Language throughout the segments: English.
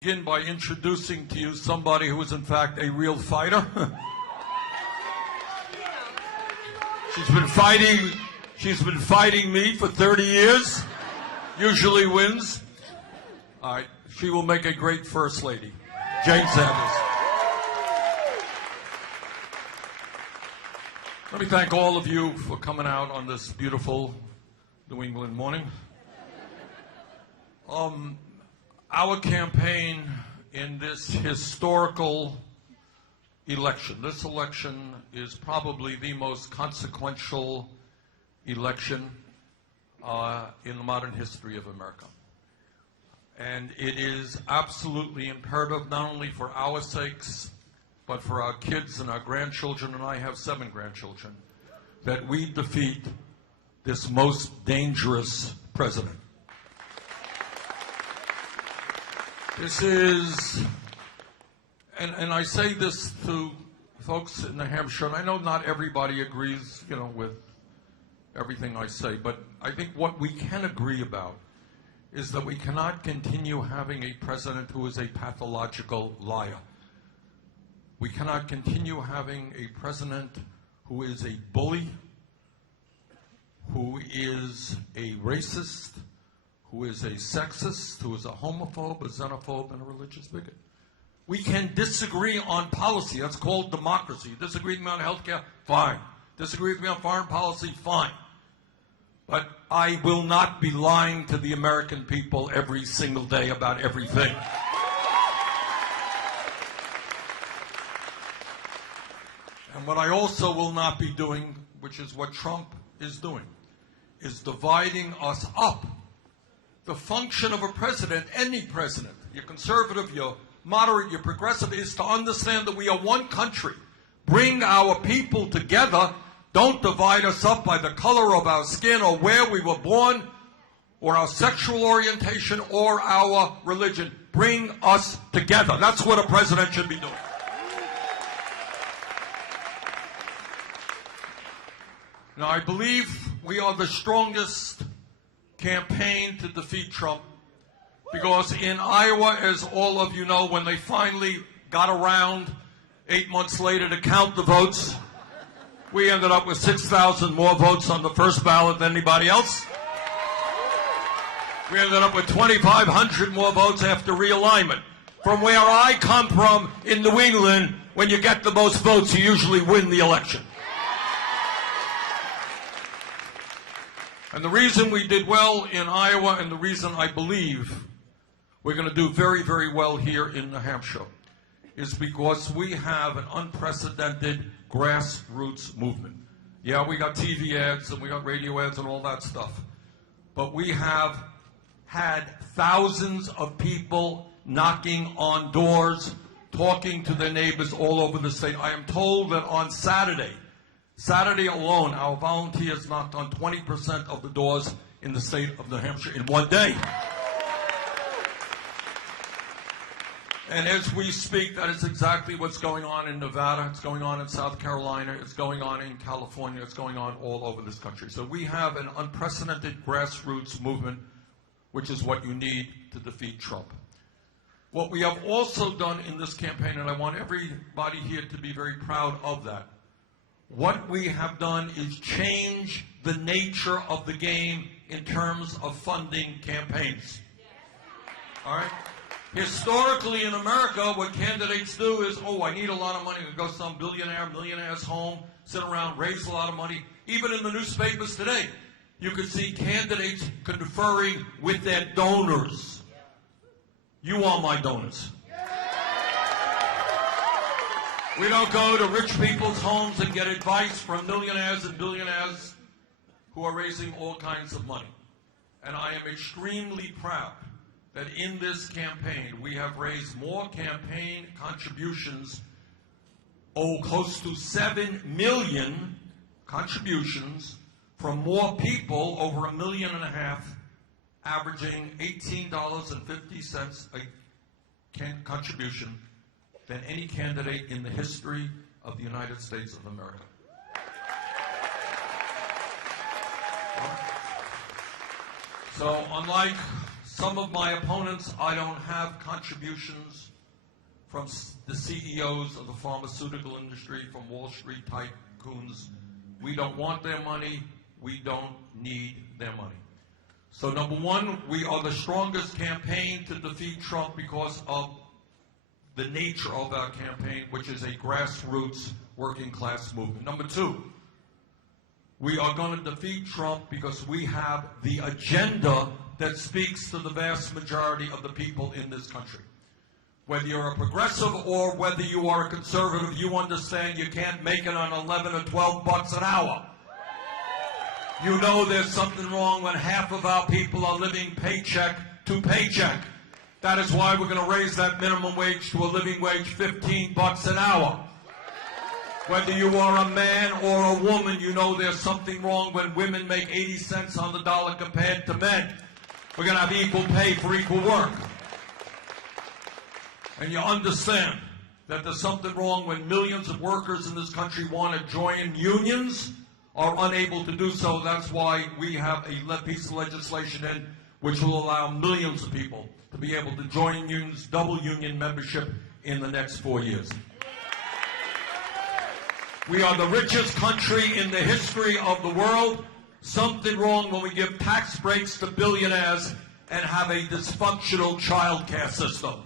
Begin by introducing to you somebody who is in fact a real fighter. She's been fighting me for 30 years, usually wins. All right, she will make a great first lady. Jane Sanders. Let me thank all of you for coming out on this beautiful New England morning. Our campaign in this historical election, this election is probably the most consequential election in the modern history of America. And it is absolutely imperative, not only for our sakes, but for our kids and our grandchildren, and I have 7 grandchildren, that we defeat this most dangerous president. This is, and I say this to folks in New Hampshire, and I know not everybody agrees, with everything I say, but I think what we can agree about is that we cannot continue having a president who is a pathological liar. We cannot continue having a president who is a bully, who is a racist, who is a sexist, who is a homophobe, a xenophobe, and a religious bigot. We can disagree on policy. That's called democracy. Disagree with me on health care? Fine. Disagree with me on foreign policy? Fine. But I will not be lying to the American people every single day about everything. And what I also will not be doing, which is what Trump is doing, is dividing us up. The function of a president, any president, you're conservative, you're moderate, you're progressive, is to understand that we are one country. Bring our people together. Don't divide us up by the color of our skin or where we were born or our sexual orientation or our religion. Bring us together. That's what a president should be doing. Now, I believe we are the strongest campaign to defeat Trump, because in Iowa, as all of you know, when they finally got around 8 months later to count the votes, we ended up with 6,000 more votes on the first ballot than anybody else. We ended up with 2,500 more votes after realignment. From where I come from in New England, when you get the most votes, you usually win the election. And the reason we did well in Iowa, and the reason I believe we're going to do very, very well here in New Hampshire, is because we have an unprecedented grassroots movement. Yeah, we got TV ads and we got radio ads and all that stuff. But we have had thousands of people knocking on doors, talking to their neighbors all over the state. I am told that on Saturday alone, our volunteers knocked on 20% of the doors in the state of New Hampshire in one day. And as we speak, that is exactly what's going on in Nevada. It's going on in South Carolina. It's going on in California. It's going on all over this country. So we have an unprecedented grassroots movement, which is what you need to defeat Trump. What we have also done in this campaign, and I want everybody here to be very proud of that, what we have done is change the nature of the game in terms of funding campaigns. All right? Historically in America, what candidates do is, I need a lot of money to go to some millionaire's home, sit around, raise a lot of money. Even in the newspapers today, you can see candidates conferring with their donors. You are my donors. We don't go to rich people's homes and get advice from millionaires and billionaires who are raising all kinds of money. And I am extremely proud that in this campaign we have raised more campaign contributions, close to 7 million contributions from more people, over 1.5 million, averaging $18.50 a contribution, than any candidate in the history of the United States of America. So unlike Some of my opponents, I don't have contributions from the CEOs of the pharmaceutical industry, from Wall Street tycoons. We don't want their money. We don't need their money. So number one, we are the strongest campaign to defeat Trump because of the nature of our campaign, which is a grassroots working class movement. Number two, we are going to defeat Trump because we have the agenda that speaks to the vast majority of the people in this country. Whether you're a progressive or whether you are a conservative, you understand you can't make it on 11 or 12 bucks an hour. You know there's something wrong when half of our people are living paycheck to paycheck. That is why we're going to raise that minimum wage to a living wage, 15 bucks an hour. Whether you are a man or a woman, you know there's something wrong when women make 80 cents on the dollar compared to men. We're going to have equal pay for equal work. And you understand that there's something wrong when millions of workers in this country want to join unions, are unable to do so. That's why we have a piece of legislation in which will allow millions of people to be able to join unions, double union membership in the next 4 years. We are the richest country in the history of the world. Something wrong when we give tax breaks to billionaires and have a dysfunctional child care system.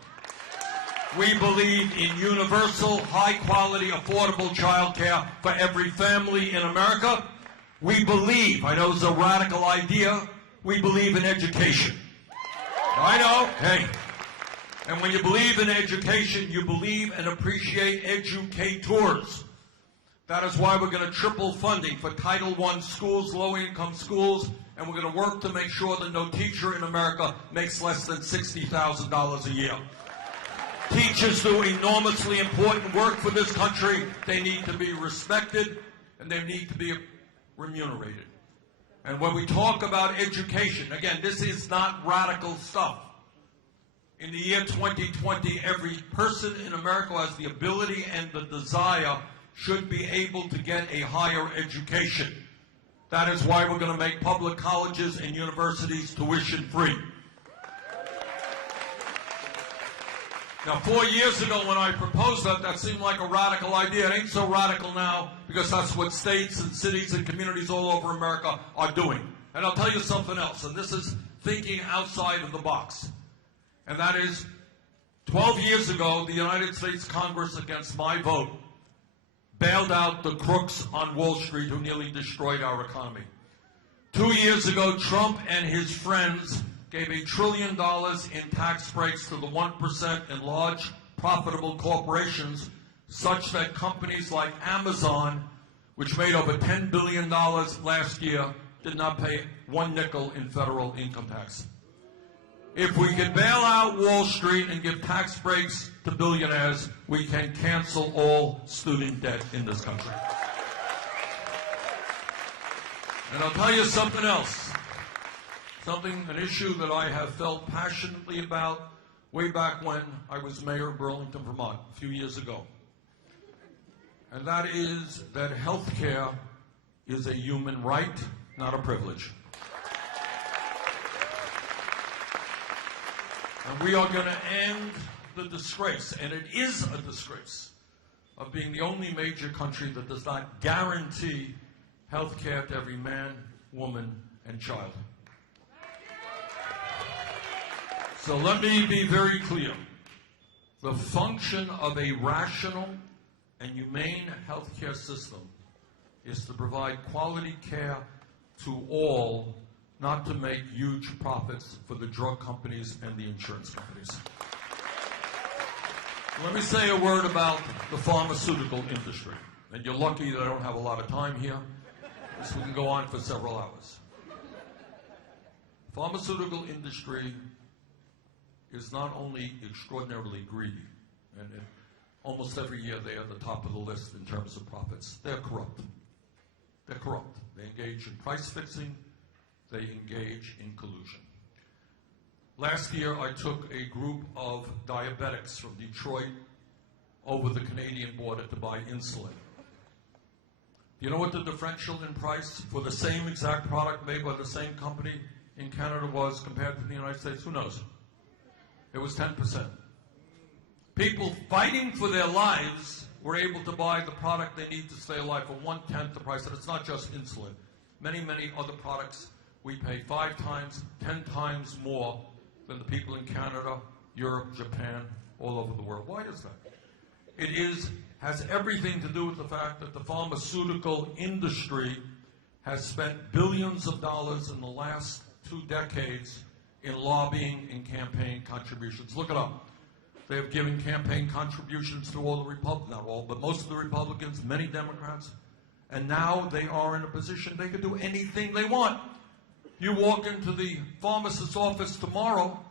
We believe in universal, high-quality, affordable child care for every family in America. We believe, I know it's a radical idea, we believe in education. I know, hey. And when you believe in education, you believe and appreciate educators. That is why we're going to triple funding for Title I schools, low-income schools, and we're going to work to make sure that no teacher in America makes less than $60,000 a year. Teachers do enormously important work for this country. They need to be respected, and they need to be remunerated. And when we talk about education, again, this is not radical stuff. In the year 2020, every person in America who has the ability and the desire should be able to get a higher education. That is why we're going to make public colleges and universities tuition-free. Now, 4 years ago when I proposed that seemed like a radical idea. It ain't so radical now because that's what states and cities and communities all over America are doing. And I'll tell you something else, and this is thinking outside of the box. And that is, 12 years ago, the United States Congress, against my vote, bailed out the crooks on Wall Street who nearly destroyed our economy. 2 years ago, Trump and his friends gave $1 trillion in tax breaks to the 1% in large, profitable corporations, such that companies like Amazon, which made over $10 billion last year, did not pay 1 nickel in federal income tax. If we can bail out Wall Street and give tax breaks to billionaires, we can cancel all student debt in this country. And I'll tell you something else. An issue that I have felt passionately about way back when I was mayor of Burlington, Vermont, a few years ago. And that is that health care is a human right, not a privilege. And we are going to end the disgrace, and it is a disgrace, of being the only major country that does not guarantee health care to every man, woman, and child. So let me be very clear. The function of a rational and humane health care system is to provide quality care to all, not to make huge profits for the drug companies and the insurance companies. Let me say a word about the pharmaceutical industry. And you're lucky that I don't have a lot of time here, so we can go on for several hours. Pharmaceutical industry is not only extraordinarily greedy, and almost every year they are at the top of the list in terms of profits. They're corrupt. They're corrupt. They engage in price fixing. They engage in collusion. Last year, I took a group of diabetics from Detroit over the Canadian border to buy insulin. Do you know what the differential in price for the same exact product made by the same company in Canada was compared to the United States? Who knows? It was 10%. People fighting for their lives were able to buy the product they need to stay alive for 1/10 the price. And it's not just insulin. Many, many other products we pay 5 times, 10 times more than the people in Canada, Europe, Japan, all over the world. Why is that? It has everything to do with the fact that the pharmaceutical industry has spent billions of dollars in the last 2 decades in lobbying and campaign contributions. Look it up. They have given campaign contributions to all the Republicans, not all, but most of the Republicans, many Democrats, and now they are in a position they can do anything they want. You walk into the pharmacist's office tomorrow,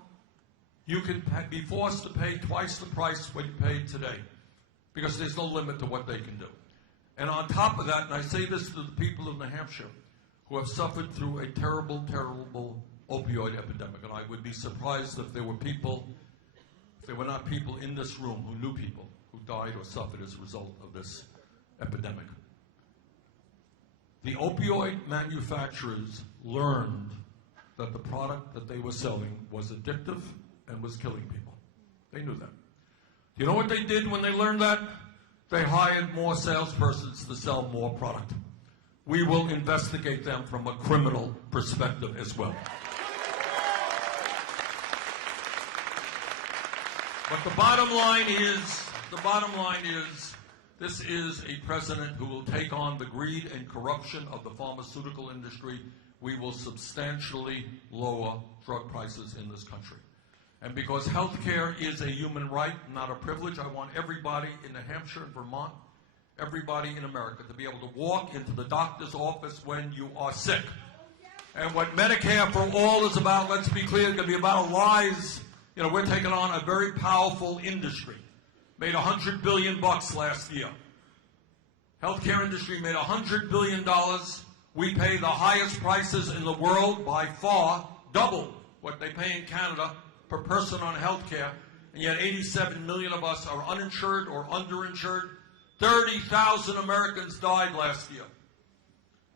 you can be forced to pay twice the price what you paid today, because there's no limit to what they can do. And on top of that, and I say this to the people of New Hampshire who have suffered through a terrible, terrible opioid epidemic, and I would be surprised if there were not people in this room who knew people who died or suffered as a result of this epidemic. The opioid manufacturers learned that the product that they were selling was addictive and was killing people. They knew that. You know what they did when they learned that? They hired more salespersons to sell more product. We will investigate them from a criminal perspective as well. But the bottom line is, this is a president who will take on the greed and corruption of the pharmaceutical industry. We will substantially lower drug prices in this country. And because health care is a human right, not a privilege, I want everybody in New Hampshire and Vermont, everybody in America, to be able to walk into the doctor's office when you are sick. And what Medicare for All is about, let's be clear, it's going to be about lives. You know, we're taking on a very powerful industry. Made $100 billion last year. Healthcare industry made $100 billion. We pay the highest prices in the world, by far, double what they pay in Canada per person on healthcare. And yet 87 million of us are uninsured or underinsured. 30,000 Americans died last year.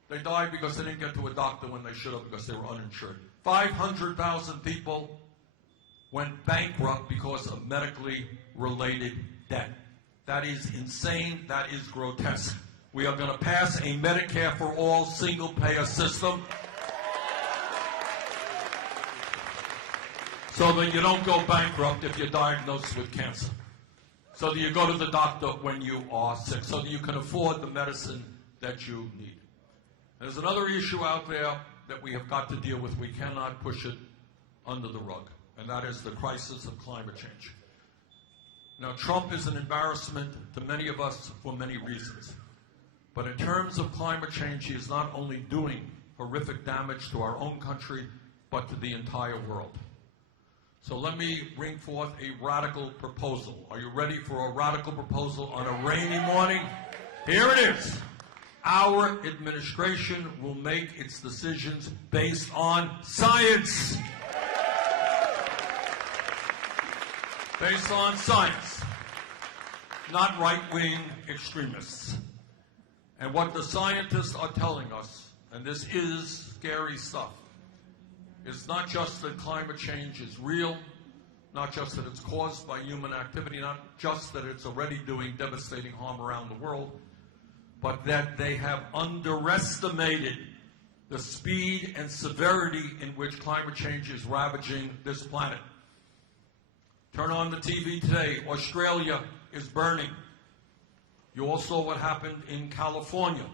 They died because they didn't get to a doctor when they should have, because they were uninsured. 500,000 people went bankrupt because of medically related debt. That is insane. That is grotesque. We are going to pass a Medicare for All single-payer system so that you don't go bankrupt if you're diagnosed with cancer, so that you go to the doctor when you are sick, so that you can afford the medicine that you need. There's another issue out there that we have got to deal with. We cannot push it under the rug, and that is the crisis of climate change. Now, Trump is an embarrassment to many of us for many reasons. But in terms of climate change, he is not only doing horrific damage to our own country, but to the entire world. So let me bring forth a radical proposal. Are you ready for a radical proposal on a rainy morning? Here it is. Our administration will make its decisions based on science. Based on science, not right-wing extremists. And what the scientists are telling us, and this is scary stuff, it's not just that climate change is real, not just that it's caused by human activity, not just that it's already doing devastating harm around the world, but that they have underestimated the speed and severity in which climate change is ravaging this planet. Turn on the TV today. Australia is burning. You all saw what happened in California.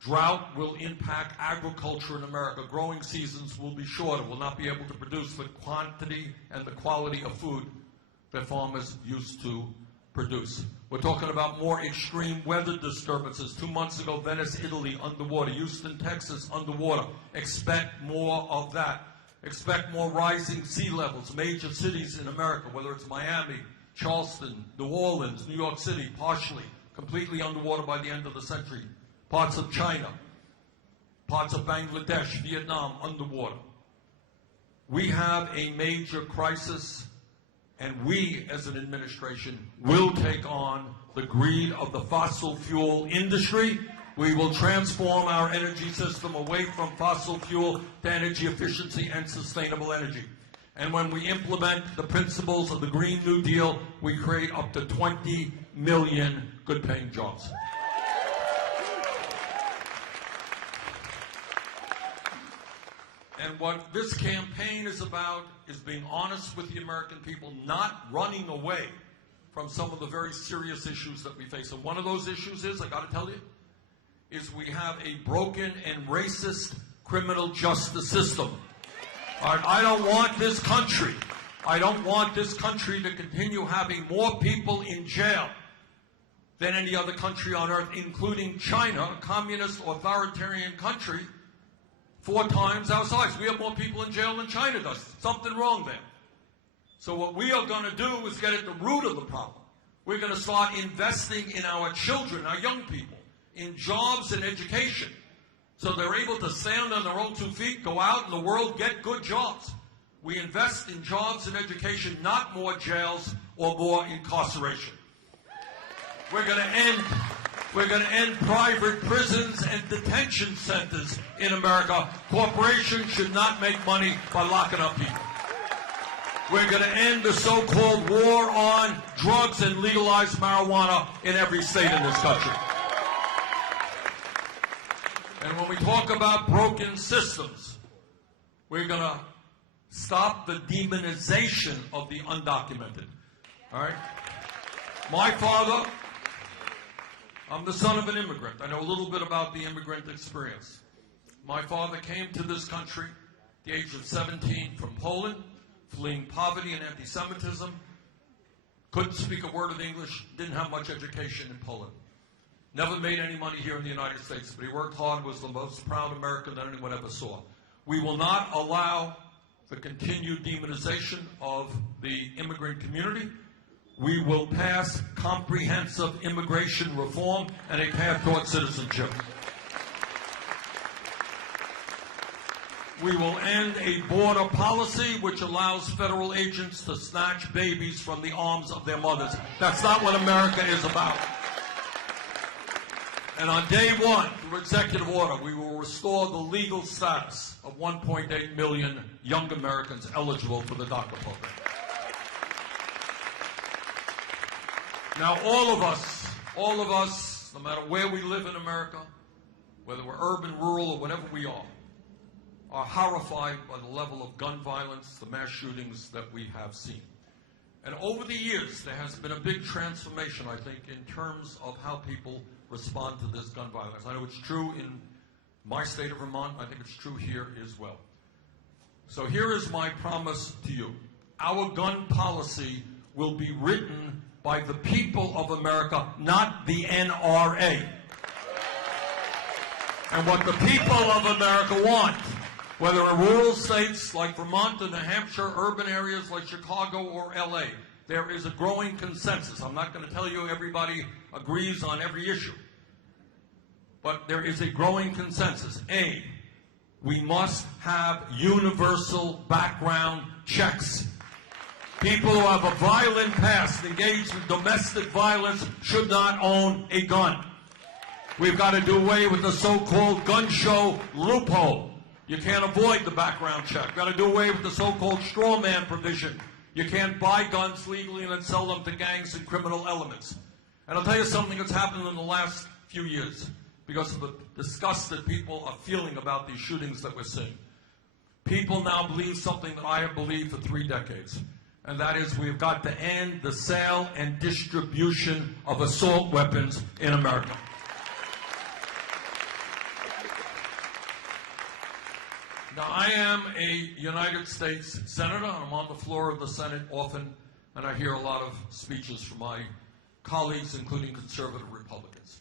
Drought will impact agriculture in America. Growing seasons will be shorter. We'll not be able to produce the quantity and the quality of food that farmers used to produce. We're talking about more extreme weather disturbances. 2 months ago, Venice, Italy, underwater. Houston, Texas, underwater. Expect more of that. Expect more rising sea levels. Major cities in America, whether it's Miami, Charleston, New Orleans, New York City, partially, completely underwater by the end of the century. Parts of China, parts of Bangladesh, Vietnam, underwater. We have a major crisis, and we, as an administration, will take on the greed of the fossil fuel industry We will transform our energy system away from fossil fuel to energy efficiency and sustainable energy. And when we implement the principles of the Green New Deal, we create up to 20 million good-paying jobs. And what this campaign is about is being honest with the American people, not running away from some of the very serious issues that we face. And one of those issues is, I got to tell you, is we have a broken and racist criminal justice system. All right, I don't want this country to continue having more people in jail than any other country on earth, including China, a communist authoritarian country, 4 times our size. We have more people in jail than China does. Something wrong there. So what we are going to do is get at the root of the problem. We're going to start investing in our children, our young people, in jobs and education, so they're able to stand on their own 2 feet, go out in the world, get good jobs. We invest in jobs and education, not more jails or more incarceration. We're going to end private prisons and detention centers in America. Corporations should not make money by locking up people. We're going to end the so-called war on drugs and legalize marijuana in every state in this country. And when we talk about broken systems, we're going to stop the demonization of the undocumented. All right? My father, I'm the son of an immigrant. I know a little bit about the immigrant experience. My father came to this country at the age of 17 from Poland, fleeing poverty and anti-Semitism, couldn't speak a word of English, didn't have much education in Poland. Never made any money here in the United States, but he worked hard, was the most proud American that anyone ever saw. We will not allow the continued demonization of the immigrant community. We will pass comprehensive immigration reform and a path toward citizenship. We will end a border policy which allows federal agents to snatch babies from the arms of their mothers. That's not what America is about. And on day 1, through executive order, we will restore the legal status of 1.8 million young Americans eligible for the DACA program. Now, all of us, no matter where we live in America, whether we're urban, rural, or whatever we are horrified by the level of gun violence, the mass shootings that we have seen. And over the years, there has been a big transformation, I think, in terms of how people respond to this gun violence. I know it's true in my state of Vermont. I think it's true here as well. So here is my promise to you. Our gun policy will be written by the people of America, not the NRA. And what the people of America want, whether in rural states like Vermont and New Hampshire, urban areas like Chicago or LA, there is a growing consensus. I'm not going to tell you everybody agrees on every issue, but there is a growing consensus. A, we must have universal background checks. People who have a violent past, engaged in domestic violence, should not own a gun. We've got to do away with the so-called gun show loophole. You can't avoid the background check. We've got to do away with the so-called straw man provision. You can't buy guns legally and then sell them to gangs and criminal elements. And I'll tell you something that's happened in the last few years because of the disgust that people are feeling about these shootings that we're seeing. People now believe something that I have believed for 3 decades, and that is we've got to end the sale and distribution of assault weapons in America. Now, I am a United States Senator. I'm on the floor of the Senate often, and I hear a lot of speeches from my colleagues, including conservative Republicans.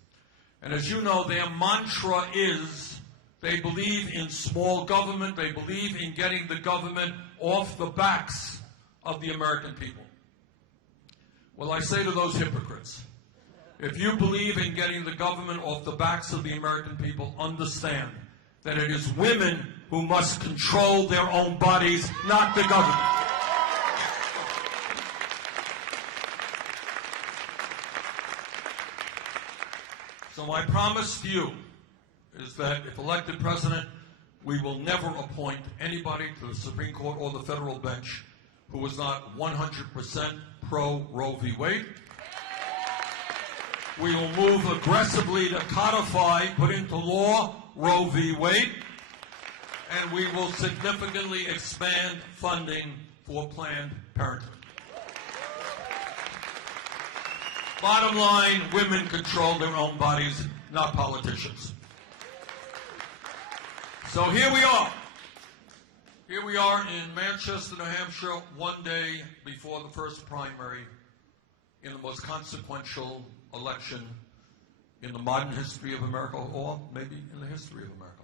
And as you know, their mantra is they believe in small government. They believe in getting the government off the backs of the American people. Well, I say to those hypocrites, if you believe in getting the government off the backs of the American people, understand that it is women who must control their own bodies, not the government. So my promise to you is that if elected president, we will never appoint anybody to the Supreme Court or the federal bench who is not 100% pro Roe v. Wade. We will move aggressively to codify, put into law, Roe v. Wade, and we will significantly expand funding for Planned Parenthood. Bottom line, women control their own bodies, not politicians. So here we are. Here we are in Manchester, New Hampshire, one day before the first primary in the most consequential election in the modern history of America, or maybe in the history of America.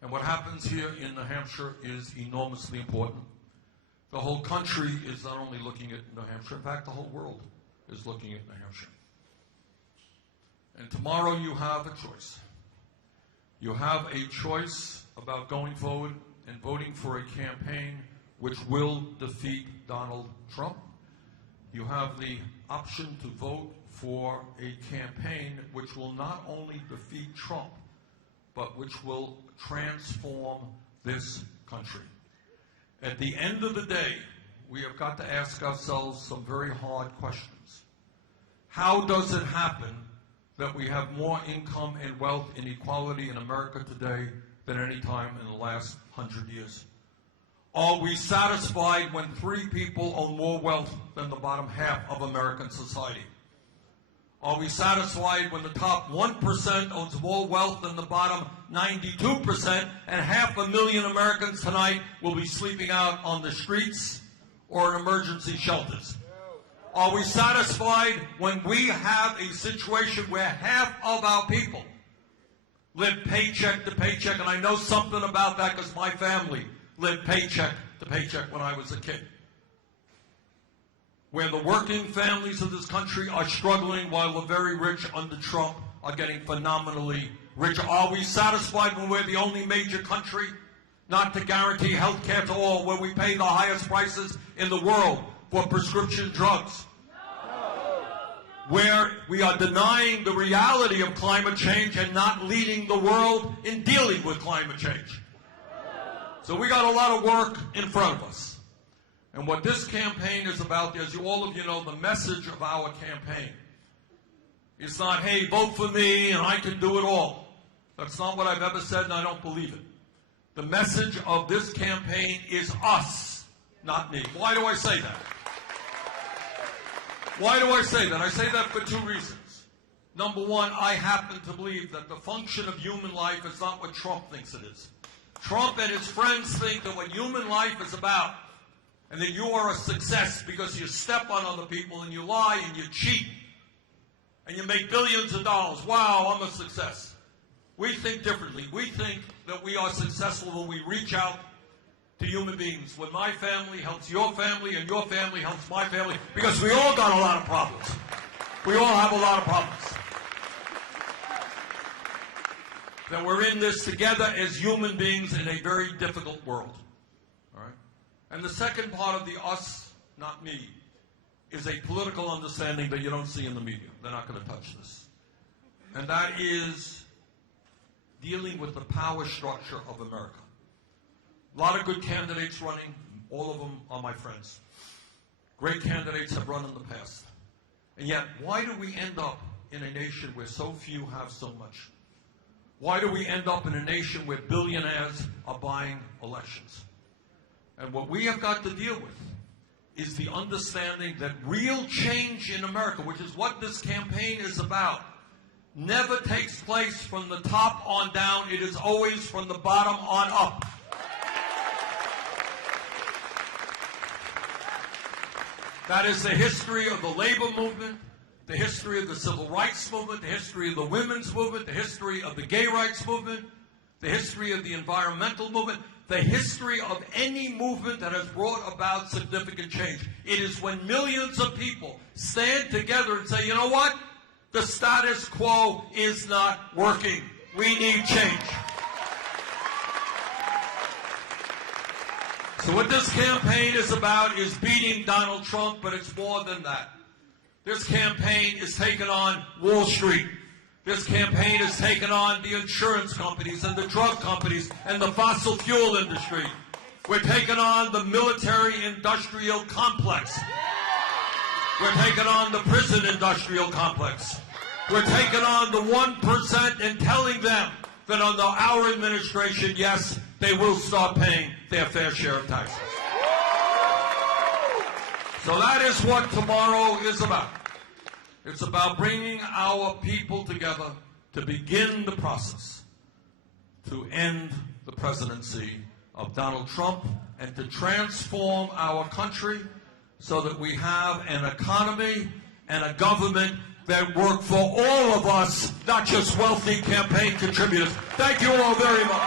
And what happens here in New Hampshire is enormously important. The whole country is not only looking at New Hampshire, in fact, the whole world is looking at New Hampshire. And tomorrow you have a choice. You have a choice about going forward and voting for a campaign which will defeat Donald Trump. You have the option to vote for a campaign which will not only defeat Trump, but which will transform this country. At the end of the day, we have got to ask ourselves some very hard questions. How does it happen that we have more income and wealth inequality in America today than any time in the last 100 years? Are we satisfied when 3 people own more wealth than the bottom half of American society? Are we satisfied when the top 1% owns more wealth than the bottom 92%, and 500,000 Americans tonight will be sleeping out on the streets or in emergency shelters? Are we satisfied when we have a situation where half of our people live paycheck to paycheck? And I know something about that because my family lived paycheck to paycheck when I was a kid. Where the working families of this country are struggling while the very rich under Trump are getting phenomenally richer. Are we satisfied when we're the only major country not to guarantee health care to all, where we pay the highest prices in the world for prescription drugs? No. Where we are denying the reality of climate change and not leading the world in dealing with climate change? So we got a lot of work in front of us. And what this campaign is about, as all of you know, the message of our campaign is not, hey, vote for me and I can do it all. That's not what I've ever said, and I don't believe it. The message of this campaign is us, not me. Why do I say that? Why do I say that? I say that for 2 reasons. Number one, I happen to believe that the function of human life is not what Trump thinks it is. Trump and his friends think that what human life is about, and that you are a success because you step on other people and you lie and you cheat and you make billions of dollars. Wow, I'm a success. We think differently. We think that we are successful when we reach out to human beings. When my family helps your family and your family helps my family, because we all got a lot of problems. We all have a lot of problems. That we're in this together as human beings in a very difficult world. And the second part of the us, not me, is a political understanding that you don't see in the media. They're not going to touch this. And that is dealing with the power structure of America. A lot of good candidates running. All of them are my friends. Great candidates have run in the past. And yet, why do we end up in a nation where so few have so much? Why do we end up in a nation where billionaires are buying elections? And what we have got to deal with is the understanding that real change in America, which is what this campaign is about, never takes place from the top on down. It is always from the bottom on up. That is the history of the labor movement, the history of the civil rights movement, the history of the women's movement, the history of the gay rights movement, the history of the environmental movement, the history of any movement that has brought about significant change. It is when millions of people stand together and say, you know what? The status quo is not working. We need change. So what this campaign is about is beating Donald Trump, but it's more than that. This campaign is taking on Wall Street. This campaign has taken on the insurance companies and the drug companies and the fossil fuel industry. We're taking on the military-industrial complex. We're taking on the prison-industrial complex. We're taking on the 1% and telling them that under our administration, yes, they will start paying their fair share of taxes. So that is what tomorrow is about. It's about bringing our people together to begin the process to end the presidency of Donald Trump and to transform our country so that we have an economy and a government that work for all of us, not just wealthy campaign contributors. Thank you all very much.